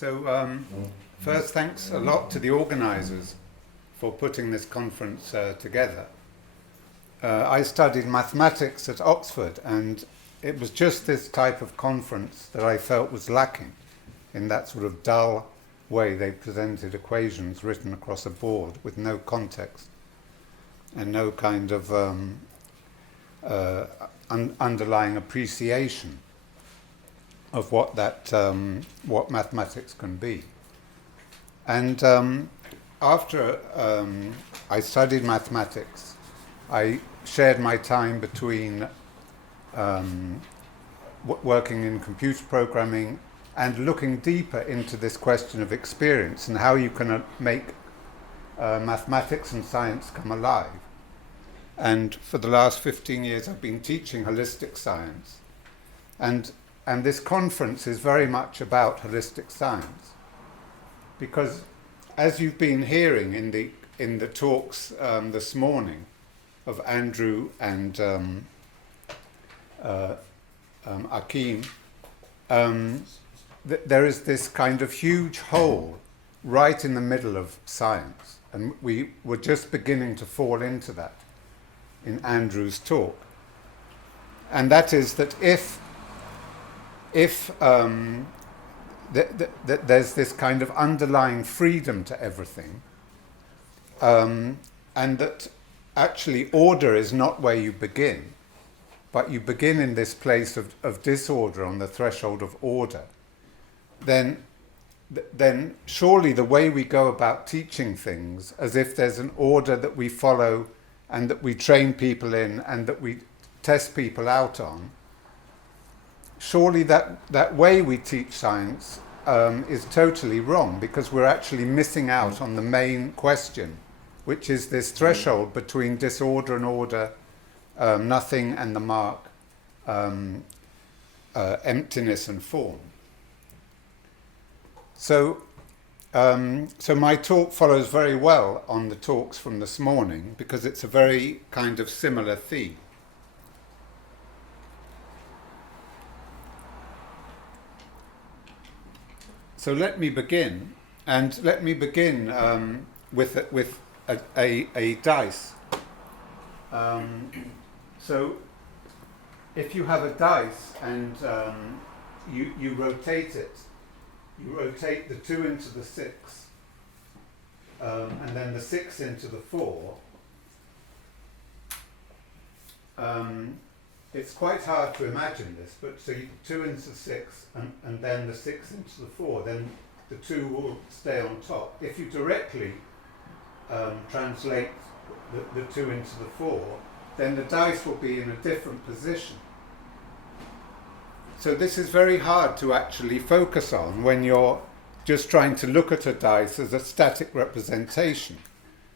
First, thanks a lot to the organisers for putting this conference together. I studied mathematics at Oxford, and it was just this type of conference that I felt was lacking, in that sort of dull way they presented equations written across a board with no context and no kind of underlying appreciation of what what mathematics can be. And after I studied mathematics, I shared my time between working in computer programming and looking deeper into this question of experience and how you can make mathematics and science come alive. And for the last 15 years I've been teaching holistic science. And this conference is very much about holistic science, because as you've been hearing in the talks this morning of Andrew and Akeem, there is this kind of huge hole right in the middle of science, and we were just beginning to fall into that in Andrew's talk. And that is that if there's this kind of underlying freedom to everything, and that actually order is not where you begin, but you begin in this place of disorder on the threshold of order, then surely the way we go about teaching things, as if there's an order that we follow and that we train people in and that we test people out on, surely that way we teach science is totally wrong, because we're actually missing out on the main question, which is this threshold between disorder and order, nothing and the mark, emptiness and form. So my talk follows very well on the talks from this morning, because it's a very kind of similar theme. So let me begin, with a dice. So if you have a dice and you rotate it, you rotate the 2 into the 6, and then the 6 into the 4. It's quite hard to imagine this, but so 2 into 6 and then the 6 into the 4, then the 2 will stay on top. If you directly translate the 2 into the 4, then the dice will be in a different position. So this is very hard to actually focus on when you're just trying to look at a dice as a static representation,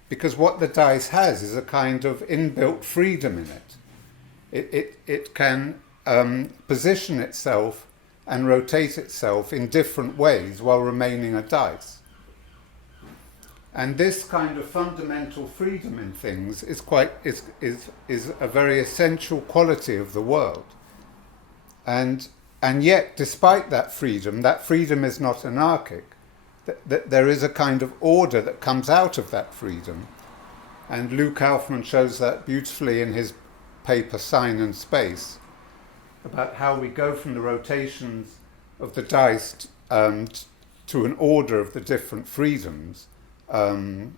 because what the dice has is a kind of inbuilt freedom in it. It can position itself and rotate itself in different ways while remaining a dice. And this kind of fundamental freedom in things is a very essential quality of the world. And yet, despite that freedom is not anarchic. That there is a kind of order that comes out of that freedom. And Lou Kaufman shows that beautifully in his paper Sign and Space, about how we go from the rotations of the dice to an order of the different freedoms that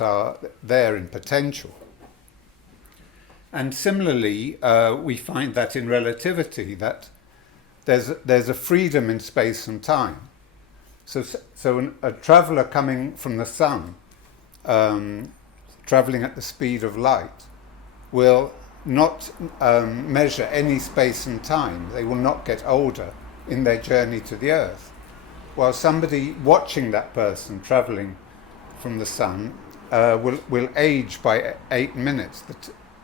are there in potential. And similarly, we find that in relativity, that there's a freedom in space and time. So a traveller coming from the sun, travelling at the speed of light, will not measure any space and time. They will not get older in their journey to the Earth. While somebody watching that person travelling from the sun will age by 8 minutes,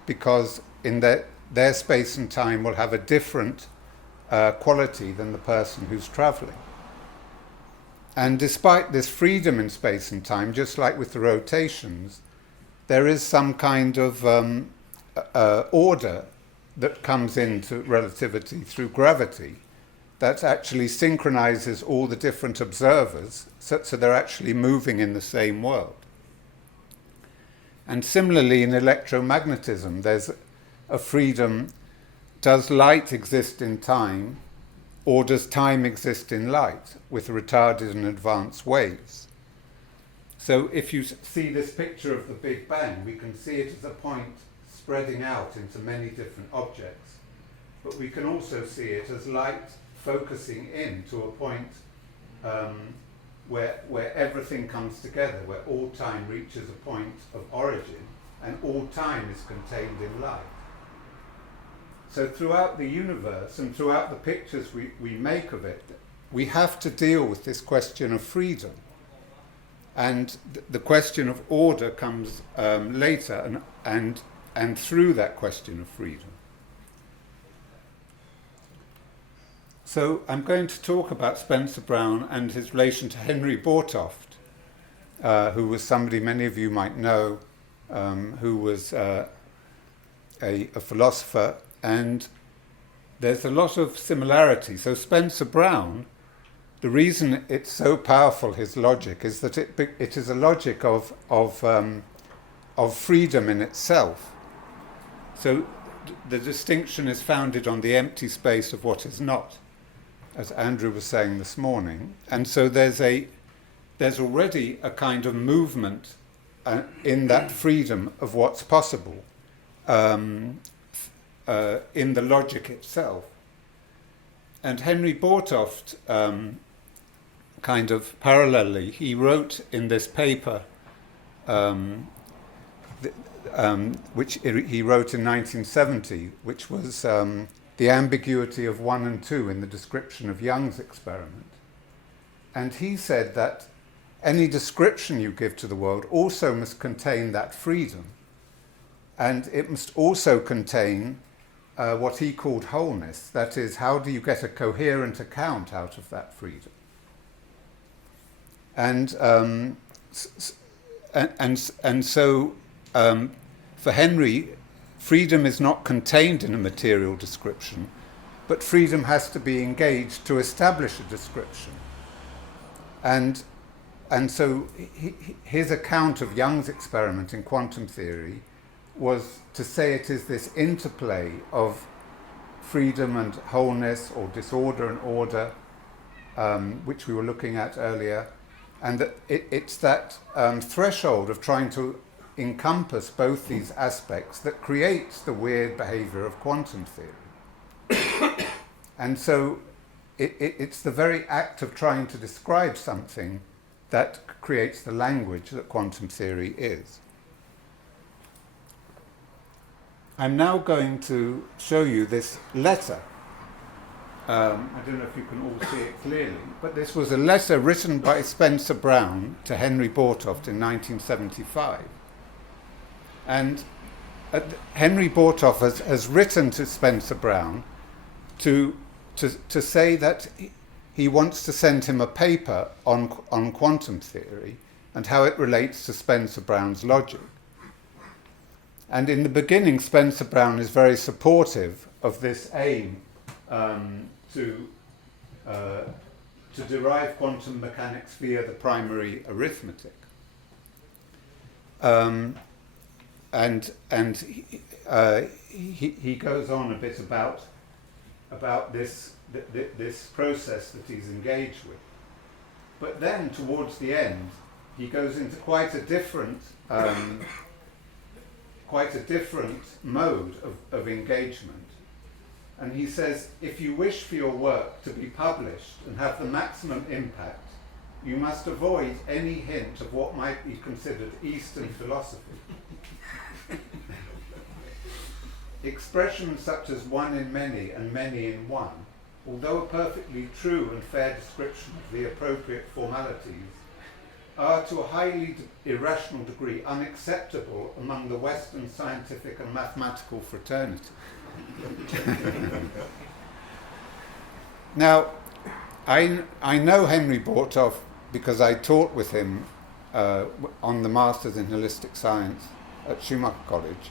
because in their space and time will have a different quality than the person who's travelling. And despite this freedom in space and time, just like with the rotations, there is some kind of order that comes into relativity through gravity, that actually synchronizes all the different observers, so they're actually moving in the same world. And similarly, in electromagnetism, there's a freedom. Does light exist in time, or does time exist in light, with retarded and advanced waves? So if you see this picture of the Big Bang, we can see it as a point spreading out into many different objects. But we can also see it as light focusing in to a point where everything comes together, where all time reaches a point of origin, and all time is contained in light. So throughout the universe and throughout the pictures we make of it, we have to deal with this question of freedom. And the question of order comes later, and through that question of freedom. So I'm going to talk about Spencer Brown and his relation to Henry Portoft, who was somebody many of you might know, who was a philosopher, and there's a lot of similarity. So Spencer Brown, the reason it's so powerful, his logic, is that it is a logic of freedom in itself. So the distinction is founded on the empty space of what is not, as Andrew was saying this morning. And so there's already a kind of movement in that freedom of what's possible in the logic itself. And Henry Portoft, kind of parallelly, he wrote in this paper, which he wrote in 1970, which was the ambiguity of 1 and 2 in the description of Young's experiment. And he said that any description you give to the world also must contain that freedom. And it must also contain what he called wholeness. That is, how do you get a coherent account out of that freedom? And so for Henry, freedom is not contained in a material description, but freedom has to be engaged to establish a description. And so his account of Young's experiment in quantum theory was to say it is this interplay of freedom and wholeness, or disorder and order, which we were looking at earlier, and that it's that threshold of trying to encompass both these aspects that creates the weird behavior of quantum theory. And so it's the very act of trying to describe something that creates the language that quantum theory is. I'm now going to show you this letter. I don't know if you can all see it clearly, but this was a letter written by Spencer Brown to Henry Portoft in 1975. And Henry Portoft has written to Spencer Brown to say that he wants to send him a paper on quantum theory and how it relates to Spencer Brown's logic. And in the beginning, Spencer Brown is very supportive of this aim to derive quantum mechanics via the primary arithmetic. And he goes on a bit about this process that he's engaged with. But then towards the end, he goes into quite a different mode of engagement. And he says, if you wish for your work to be published and have the maximum impact, you must avoid any hint of what might be considered Eastern philosophy. Expressions such as one in many and many in one, although a perfectly true and fair description of the appropriate formalities, are to a highly irrational degree unacceptable among the Western scientific and mathematical fraternity. Now, I know Henry Portoft because I taught with him on the Masters in Holistic Science at Schumacher College,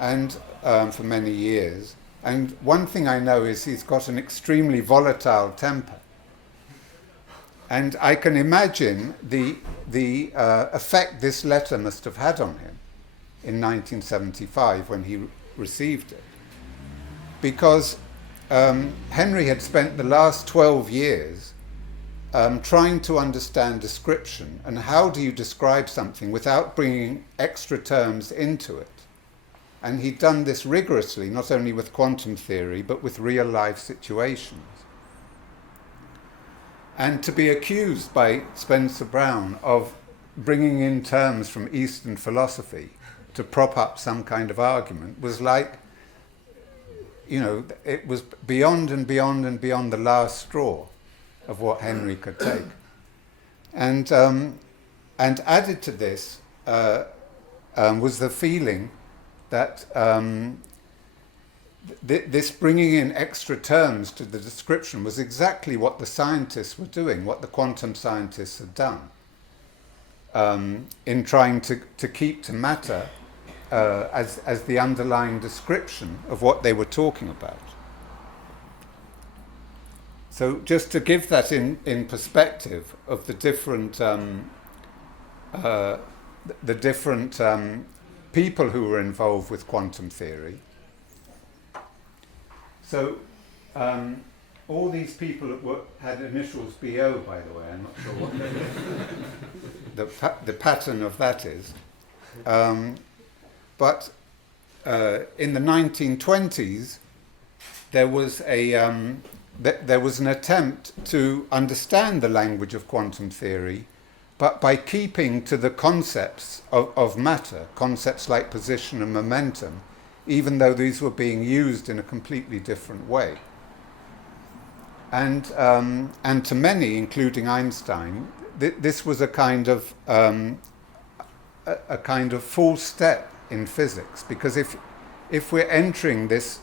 and for many years. And one thing I know is he's got an extremely volatile temper. And I can imagine the effect this letter must have had on him in 1975 when he received it. Because Henry had spent the last 12 years trying to understand description, and how do you describe something without bringing extra terms into it. And he'd done this rigorously, not only with quantum theory, but with real life situations. And to be accused by Spencer Brown of bringing in terms from Eastern philosophy to prop up some kind of argument was like, it was beyond and beyond and beyond the last straw of what Henry could take. And added to this was the feeling that this bringing in extra terms to the description was exactly what the scientists were doing, what the quantum scientists had done, in trying to keep to matter as the underlying description of what they were talking about. So just to give that in perspective of the different people who were involved with quantum theory. So all these people had initials BO, by the way. I'm not sure what the pattern of that is. But in the 1920s, there was an attempt to understand the language of quantum theory, but by keeping to the concepts of matter, concepts like position and momentum, even though these were being used in a completely different way. And to many, including Einstein, this was a kind of full step in physics, because if we're entering this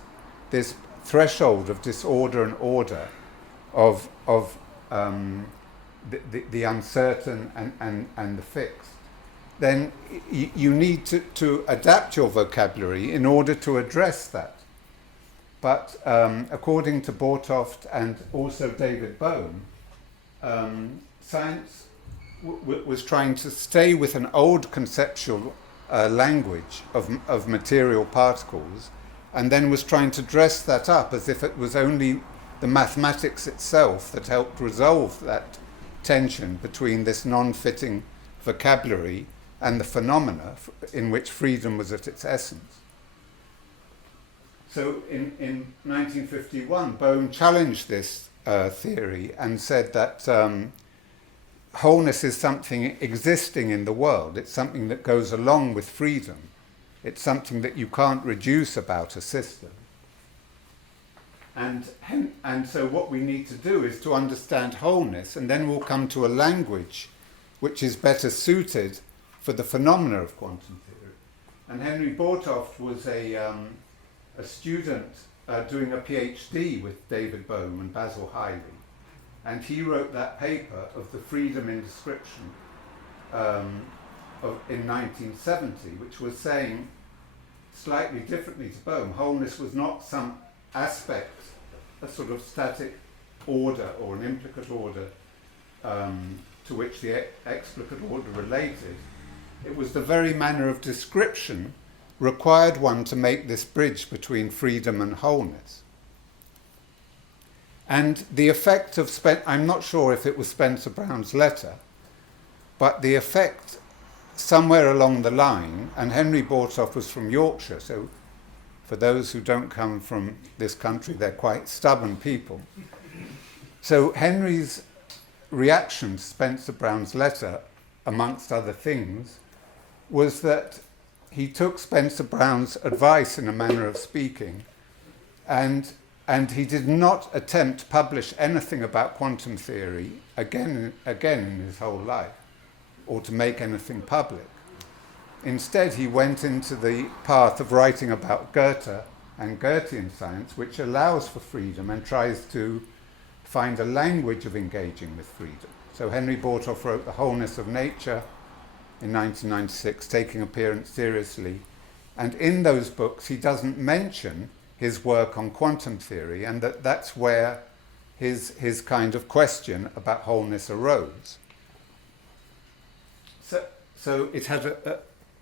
threshold of disorder and order, of the uncertain and the fixed, then you need to adapt your vocabulary in order to address that. But according to Portoft and also David Bohm, science was trying to stay with an old conceptual language of material particles, and then was trying to dress that up as if it was only the mathematics itself that helped resolve that tension between this non-fitting vocabulary and the phenomena in which freedom was at its essence. So in 1951, Bohm challenged this theory and said that wholeness is something existing in the world. It's something that goes along with freedom. It's something that you can't reduce about a system. And so what we need to do is to understand wholeness, and then we'll come to a language which is better suited for the phenomena of quantum theory. And Henry Portoft was a student doing a PhD with David Bohm and Basil Hiley. And he wrote that paper of the freedom in description in 1970, which was saying, slightly differently to Bohm, wholeness was not some aspect, a sort of static order or an implicate order to which the explicate order related. It was the very manner of description required one to make this bridge between freedom and wholeness. And the effect of I'm not sure if it was Spencer Brown's letter, but the effect somewhere along the line, and Henry Portoft was from Yorkshire, so for those who don't come from this country, they're quite stubborn people. So Henry's reaction to Spencer Brown's letter, amongst other things, was that he took Spencer Brown's advice in a manner of speaking, and he did not attempt to publish anything about quantum theory again in his whole life, or to make anything public. Instead, he went into the path of writing about Goethe and Goethean science, which allows for freedom and tries to find a language of engaging with freedom. So Henry Portoft wrote The Wholeness of Nature in 1996, taking appearance seriously. And in those books, he doesn't mention his work on quantum theory, and that's where his kind of question about wholeness arose. So it had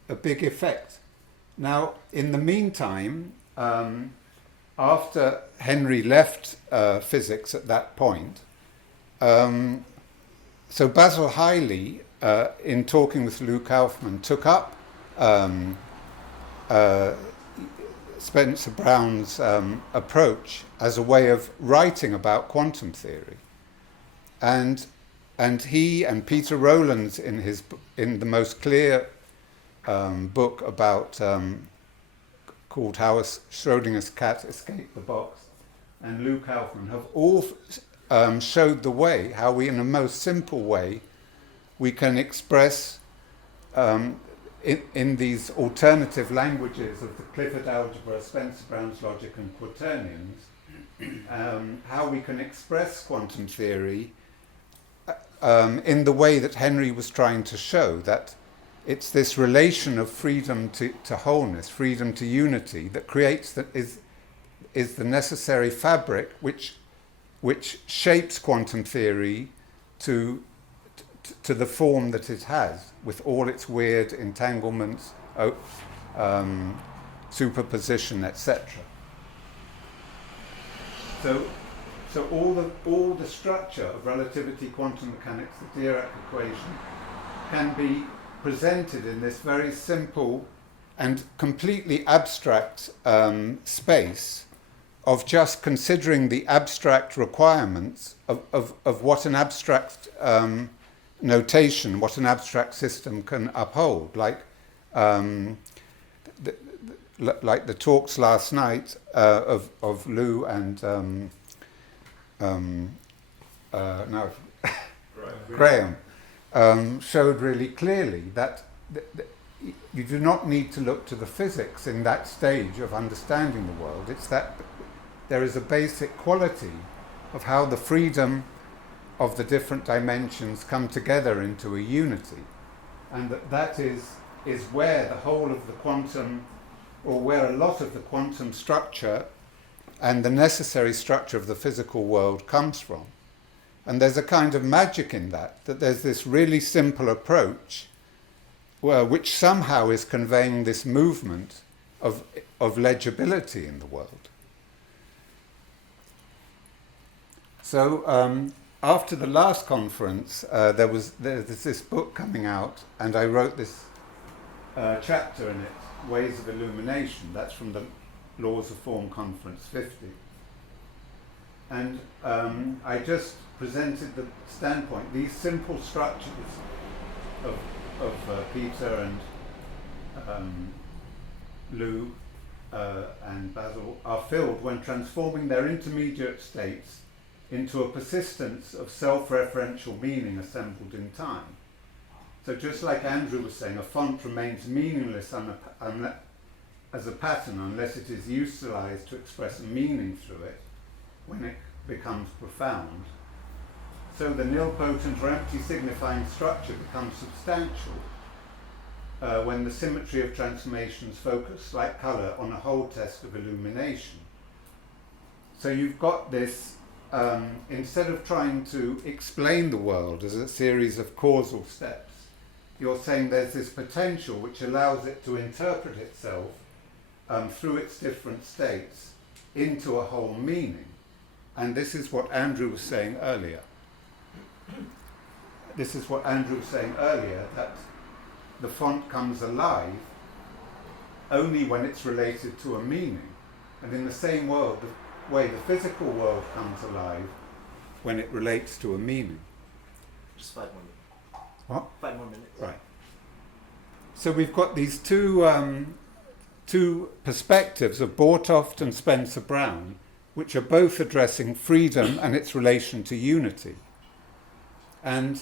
a big effect. Now, in the meantime, after Henry left physics at that point, so Basil Hiley, in talking with Lou Kaufman, took up Spencer Brown's approach as a way of writing about quantum theory, and he and Peter Rowlands in the most clear book about called How Schrodinger's Cat Escaped the Box, and Lou Kaufman have all showed the way how we, in a most simple way, we can express in these alternative languages of the Clifford algebra, Spencer Brown's logic, and quaternions, how we can express quantum theory in the way that Henry was trying to show, that it's this relation of freedom to wholeness, freedom to unity, that creates, that is the necessary fabric which shapes quantum theory to the form that it has, with all its weird entanglements, superposition, etc. So all the structure of relativity, quantum mechanics, the Dirac equation, can be presented in this very simple and completely abstract space of just considering the abstract requirements of what an abstract notation, what an abstract system can uphold, like the talks last night of Lou and Graham showed really clearly that you do not need to look to the physics in that stage of understanding the world. It's that there is a basic quality of how the freedom of the different dimensions come together into a unity, and that is where the whole of the quantum, or where a lot of the quantum structure and the necessary structure of the physical world comes from. And there's a kind of magic in that there's this really simple approach which somehow is conveying this movement of legibility in the world. So after the last conference, there's this book coming out, and I wrote this chapter in it, Ways of Illumination. That's from the Laws of Form Conference 50. And I just presented the standpoint. These simple structures of Peter and Lou and Basil are filled when transforming their intermediate states into a persistence of self-referential meaning assembled in time. So just like Andrew was saying, a font remains meaningless as a pattern unless it is utilized to express a meaning through it when it becomes profound. So the nilpotent or empty signifying structure becomes substantial when the symmetry of transformations focus, like colour, on a whole test of illumination. So you've got this, instead of trying to explain the world as a series of causal steps, you're saying there's this potential which allows it to interpret itself through its different states into a whole meaning. And this is what Andrew was saying earlier. That the font comes alive only when it's related to a meaning. And in the same way the physical world comes alive when it relates to a meaning. Just 5 more minutes. What? 5 more minutes. Right. So we've got these two perspectives of Portoft and Spencer Brown, which are both addressing freedom and its relation to unity. And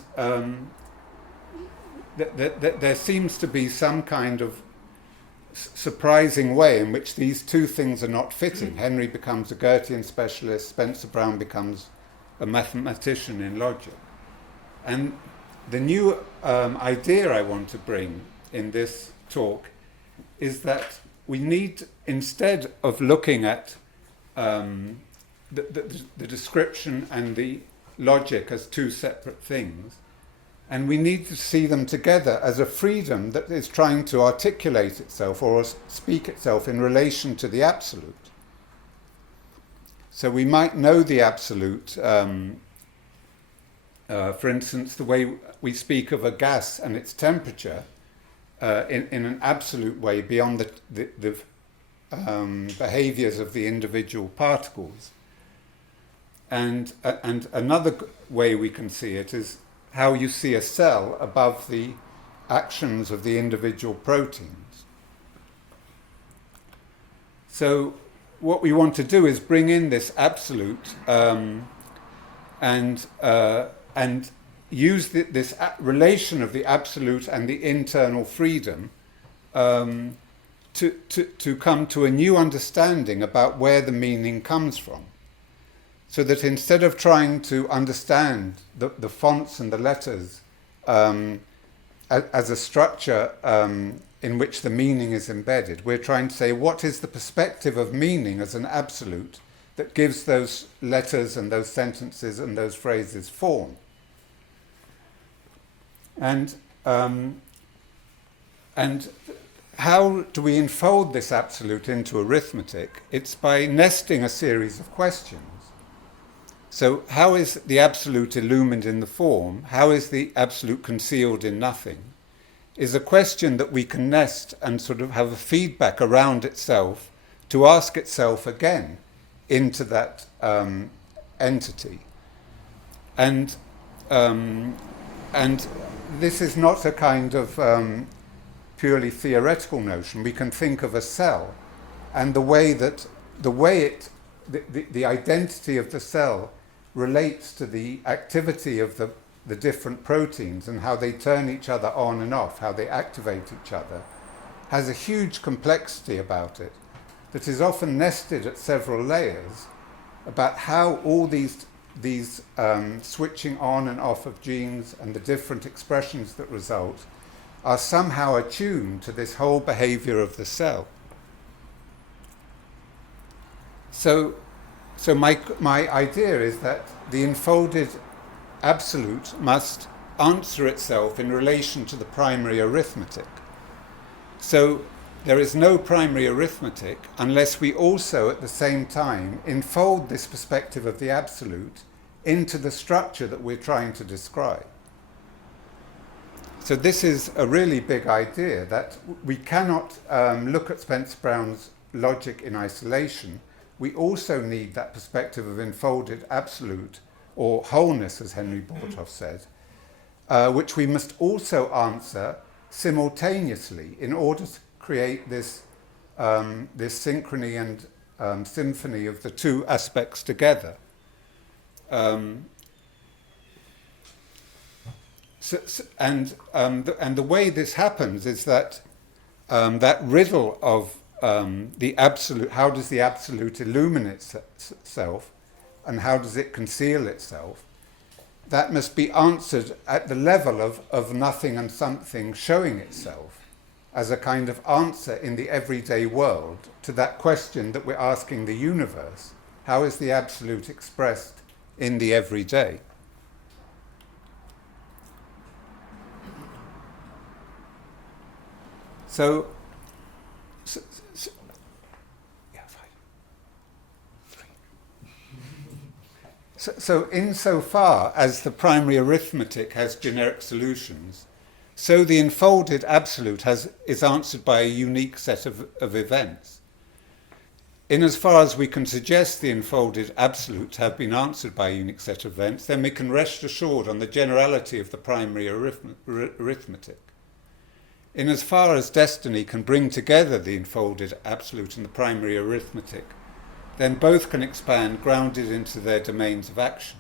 there seems to be some kind of surprising way in which these two things are not fitting. Henry becomes a Goethean specialist, Spencer Brown becomes a mathematician in logic. And the new idea I want to bring in this talk is that we need, instead of looking at the description and the logic as two separate things. And we need to see them together as a freedom that is trying to articulate itself or speak itself in relation to the absolute. So we might know the absolute, for instance, the way we speak of a gas and its temperature in an absolute way beyond the behaviors of the individual particles. And another way we can see it is how you see a cell above the actions of the individual proteins. So what we want to do is bring in this absolute and use this relation of the absolute and the internal freedom to come to a new understanding about where the meaning comes from. So that instead of trying to understand the fonts and the letters as a structure in which the meaning is embedded, we're trying to say, what is the perspective of meaning as an absolute that gives those letters and those sentences and those phrases form? And how do we enfold this absolute into arithmetic? It's by nesting a series of questions. So how is the absolute illumined in the form? How is the absolute concealed in nothing? Is a question that we can nest and sort of have a feedback around itself to ask itself again into that entity. And this is not a kind of purely theoretical notion. We can think of a cell and the identity of the cell relates to the activity of the different proteins and how they turn each other on and off, how they activate each other, has a huge complexity about it that is often nested at several layers about how all these switching on and off of genes and the different expressions that result are somehow attuned to this whole behavior of the cell. So my idea is that the enfolded absolute must answer itself in relation to the primary arithmetic. So there is no primary arithmetic unless we also at the same time enfold this perspective of the absolute into the structure that we're trying to describe. So this is a really big idea, that we cannot look at Spencer Brown's logic in isolation. We also need that perspective of enfolded absolute, or wholeness, as Henry Portoft said, which we must also answer simultaneously in order to create this synchrony and symphony of the two aspects together. And the way this happens is that that riddle of the absolute, how does the absolute illuminate itself and how does it conceal itself, that must be answered at the level of nothing and something showing itself as a kind of answer in the everyday world to that question that we're asking the universe. How is the absolute expressed in the everyday? So insofar as the primary arithmetic has generic solutions, so the enfolded absolute is answered by a unique set of events. In as far as we can suggest the enfolded absolute have been answered by a unique set of events, then we can rest assured on the generality of the primary arithmetic. In as far as destiny can bring together the enfolded absolute and the primary arithmetic, then both can expand grounded into their domains of action.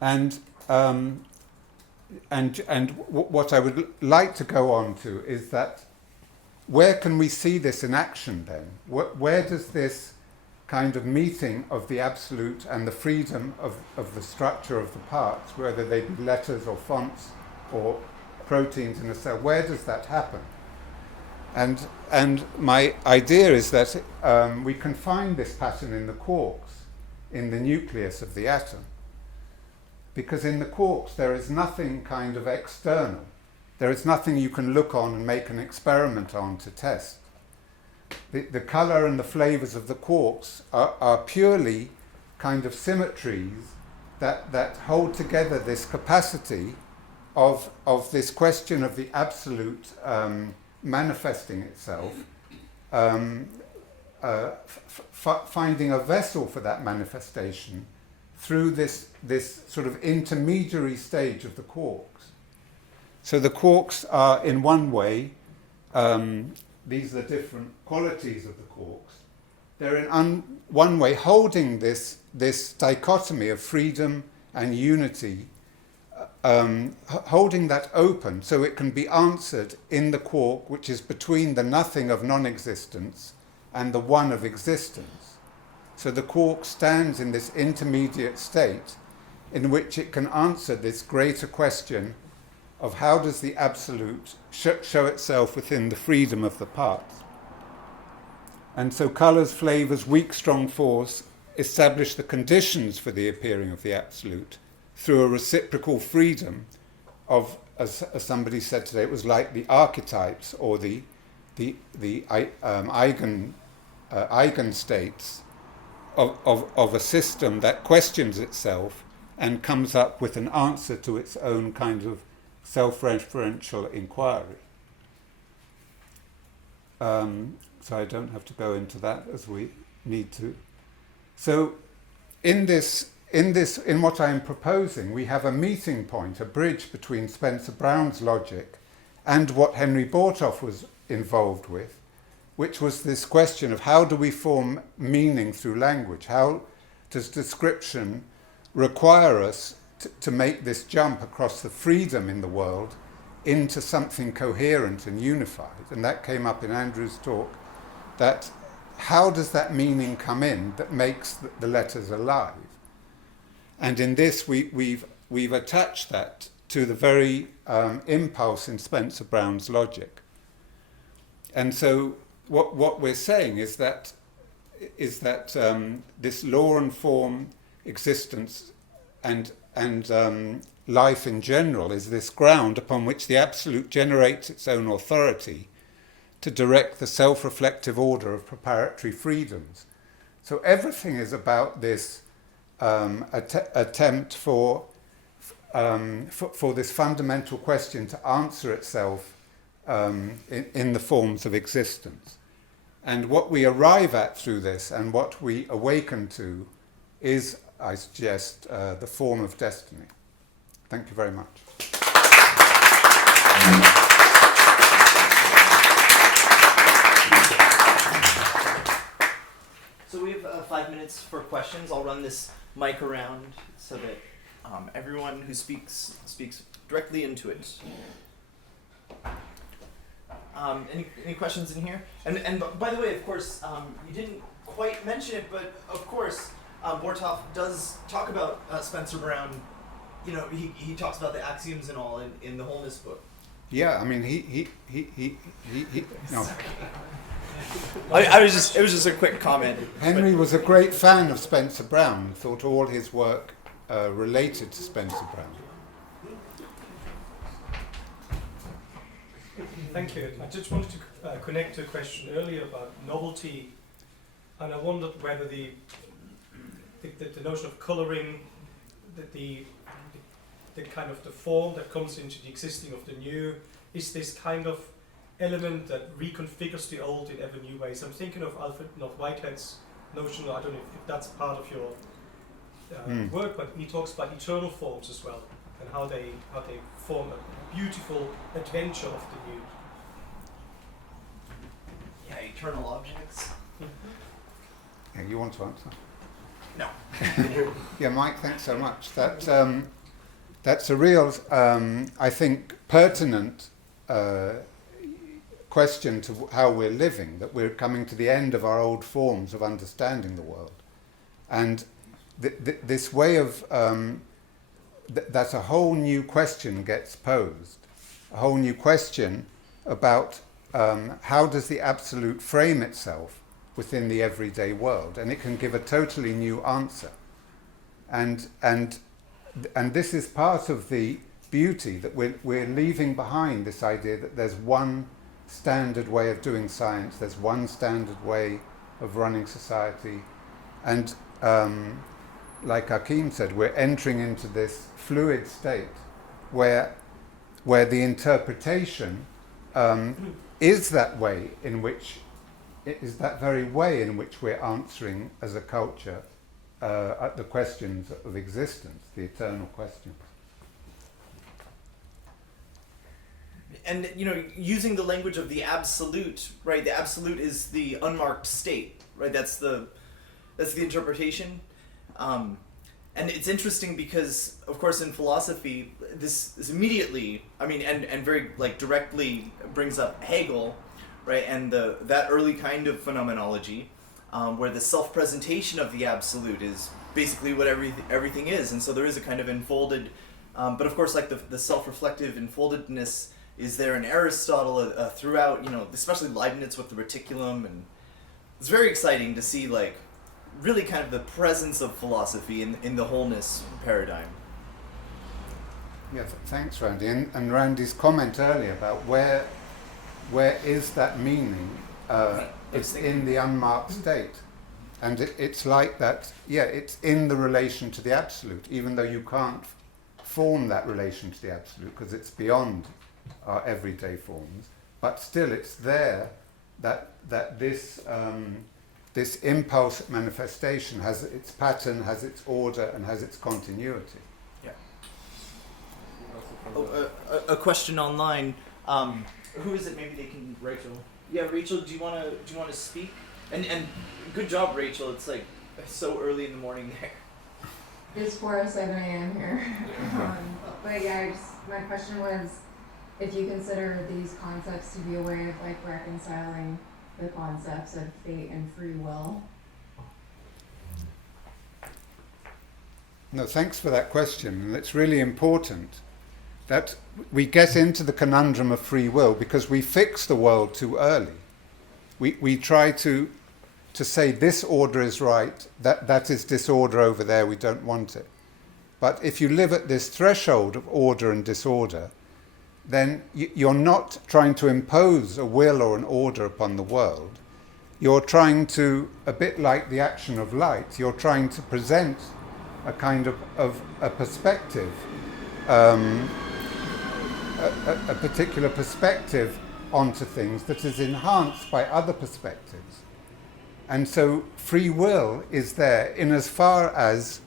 And what I would like to go on to is that where can we see this in action then? Where does this kind of meeting of the absolute and the freedom of the structure of the parts, whether they be letters or fonts or proteins in a cell, where does that happen? And my idea is that we can find this pattern in the quarks, in the nucleus of the atom. Because in the quarks there is nothing kind of external. There is nothing you can look on and make an experiment on to test. The colour and the flavours of the quarks are purely kind of symmetries that hold together this capacity of this question of the absolute manifesting itself, finding a vessel for that manifestation through this sort of intermediary stage of the quarks. So the quarks are, in one way, these are the different qualities of the quarks. They're in one way holding this dichotomy of freedom and unity, holding that open so it can be answered in the quark which is between the nothing of non-existence and the one of existence. So the quark stands in this intermediate state in which it can answer this greater question of how does the absolute show itself within the freedom of the parts. And so colours, flavours, weak, strong force establish the conditions for the appearing of the absolute through a reciprocal freedom of, as somebody said today, it was like the archetypes or the eigenstates of a system that questions itself and comes up with an answer to its own kind of self-referential inquiry. So I don't have to go into that as we need to. So in what I am proposing, we have a meeting point, a bridge between Spencer Brown's logic and what Henry Portoft was involved with, which was this question of how do we form meaning through language? How does description require us to make this jump across the freedom in the world into something coherent and unified? And that came up in Andrew's talk, that how does that meaning come in that makes the letters alive? And in this we've attached that to the very impulse in Spencer Brown's logic. And so what we're saying is that this law and form existence and life in general is this ground upon which the absolute generates its own authority to direct the self-reflective order of preparatory freedoms. So everything is about this attempt for this fundamental question to answer itself in the forms of existence. And what we arrive at through this and what we awaken to is, I suggest, the form of destiny. Thank you very much. So we have 5 minutes for questions. I'll run this mic around so that everyone who speaks directly into it. Any questions in here? And by the way, of course, you didn't quite mention it, but of course, Portoft does talk about Spencer Brown. You know, he talks about the axioms and all in the Wholeness book. Yeah, I mean, he no. It was just a quick comment. Henry was a great fan of Spencer Brown, thought all his work related to Spencer Brown. Thank you. I just wanted to connect to a question earlier about novelty, and I wondered whether the notion of colouring, the kind of the form that comes into the existing of the new, is this kind of element that reconfigures the old in ever new ways. I'm thinking of Alfred North Whitehead's notion. I don't know if that's part of your work, but he talks about eternal forms as well, and how they form a beautiful adventure of the new. Yeah, eternal objects. Yeah, you want to answer? No. Yeah, Mike, thanks so much. That's a real, I think, pertinent question to how we're living, that we're coming to the end of our old forms of understanding the world. And this way of, that a whole new question gets posed, a whole new question about how does the absolute frame itself within the everyday world? And it can give a totally new answer. And this is part of the beauty, that we're leaving behind this idea that there's one standard way of doing science, there's one standard way of running society. And like Hakim said, we're entering into this fluid state where the interpretation is that way in which, it is that very way in which we're answering as a culture at the questions of existence, the eternal questions. And using the language of the absolute, right? The absolute is the unmarked state, right? That's the interpretation. And it's interesting because, of course, in philosophy, this is immediately, and very directly brings up Hegel, right? And that early kind of phenomenology, where the self-presentation of the absolute is basically what everything is. And so there is a kind of enfolded, but of course, the self-reflective enfoldedness is there in Aristotle throughout, especially Leibniz with the reticulum, and it's very exciting to see really kind of the presence of philosophy in the wholeness paradigm. Yeah, thanks, Randy. And Randy's comment earlier about where is that meaning? It's in the unmarked state. And it's like that, it's in the relation to the absolute, even though you can't form that relation to the absolute because it's beyond our everyday forms. But still it's there that this this impulse manifestation has its pattern, has its order, and has its continuity. Yeah. A question online. Who is it? Maybe they can. Rachel. Yeah, Rachel. Do you want to speak? And good job, Rachel. It's so early in the morning there. It's 4:07 a.m. here. But yeah, my question was, if you consider these concepts to be a way of reconciling the concepts of fate and free will. No, thanks for that question. And it's really important that we get into the conundrum of free will because we fix the world too early. We try to say this order is right, that is disorder over there, we don't want it. But if you live at this threshold of order and disorder, then you're not trying to impose a will or an order upon the world. You're trying to, a bit like the action of light, you're trying to present a kind of a perspective, a particular perspective onto things that is enhanced by other perspectives. And so free will is there in as far as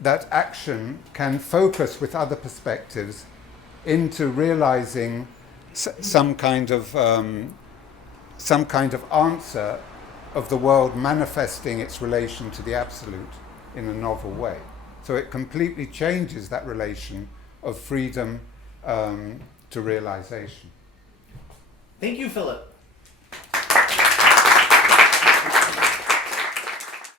that action can focus with other perspectives into realizing some kind of answer of the world manifesting its relation to the absolute in a novel way. So it completely changes that relation of freedom to realization. Thank you, Philip.